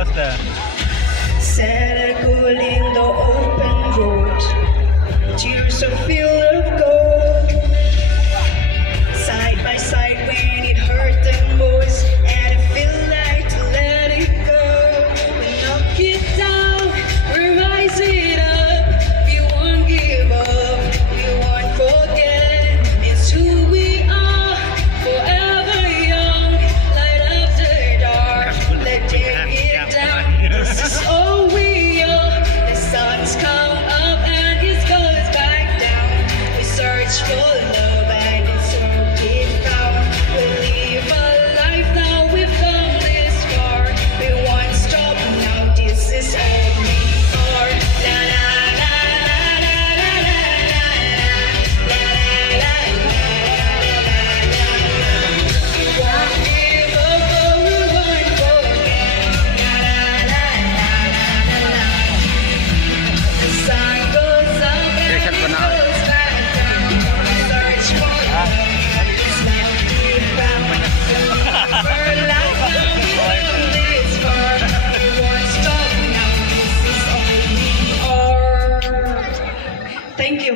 Basta. Circling the open road, tears are filled of gold. Side by side when it hurt the most, and I feel like to let it go. We knock it down, we rise it up. We won't give up, we won't forget. It's who we are, forever young. Light up the dark, let it down. This is all we are. The sun's come up and it goes back down. We search for love and it's all we found. We live a life now, we've come this far. We won't stop now, this is all we are. La la la la la la la la la la la. We won't give up, but we won't forget. La la la la la la. The sun goes up and it goes back down. We search for love, it's not we found. We're alive now, we've come this far. We won't stop now, this is all we are. Thank you.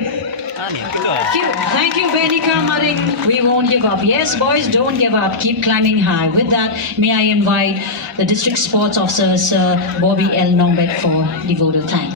Thank you, Benny Kamaring. We won't give up. Yes, boys, don't give up. Keep climbing high. With that, may I invite the District Sports Officer, Sir Bobby L. Nombek, for devoted thanks.